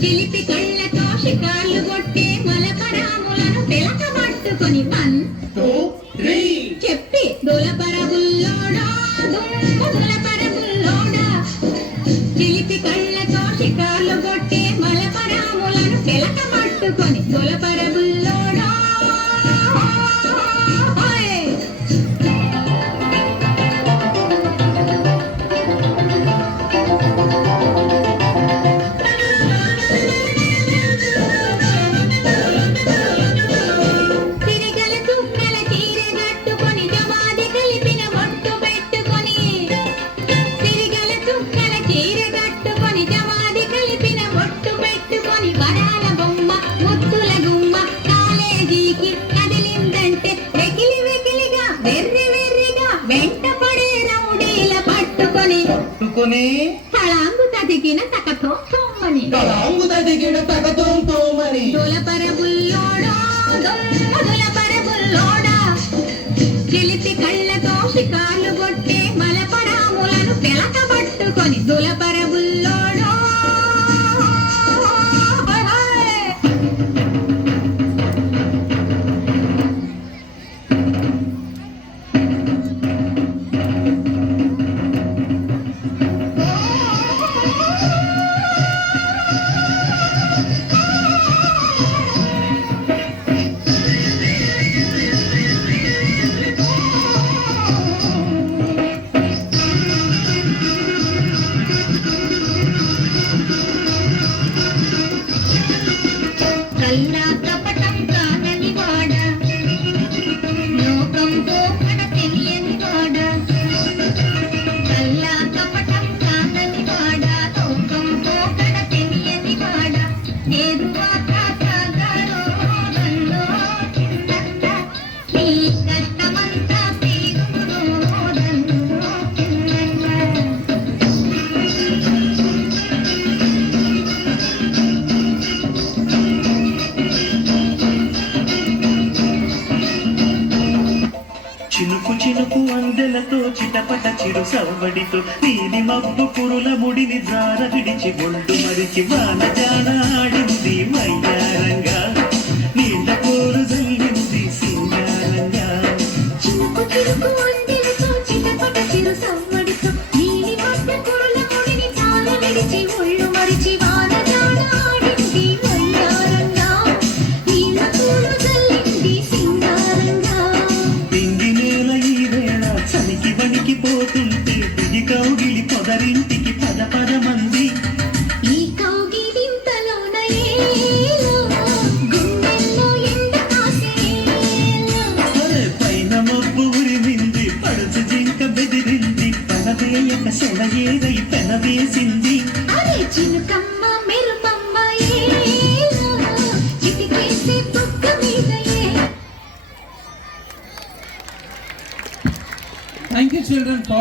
చిలిపి కళ్ళతో షికార్లు కొట్టే మలపరాములను తెలక పట్టుకొని 1 2 3 చెప్పి దులపరబుల్లోడా దులపరబుల్లోడా చిలిపి కళ్ళతో షికార్లు కొట్టే మలపరాములను తెలక పట్టుకొని దులపరబుల్లోడా తళాంగు తదిగిన తకతో తోమని దులపరబుల్లోడా దులపరబుల్లోడా చిలిపి కళ్ళతో షికార్లు కొట్టే మలపరాములను తెలక పట్టుకొని దులపరబుల్లోడా చినుకు చినుకు అందెలతో చిటపట చిరు సవ్వడితో నీలి మబ్బు కురుల ముడిని జార విడిచి ఒళ్ళు మరిచి వానజాన ఆడింది వయ్యారంగా నీళ్ళ కోరు జల్లింది సింగారంగా చినుకు చినుకు అందెలతో చిటపట చిరు సవ్వడితో నీలి మబ్బు కురుల ముడిని జార విడిచి ఒళ్ళు మరిచి వానజాన ఆడింది వయ్యారంగా నీళ్ళ కోరు జల్లింది సింగారంగా పోతుంటే దిగి కౌగిలి పొదరింటికి పద మంది ఈ కౌగిలింతలోన ఏలో Thank you children for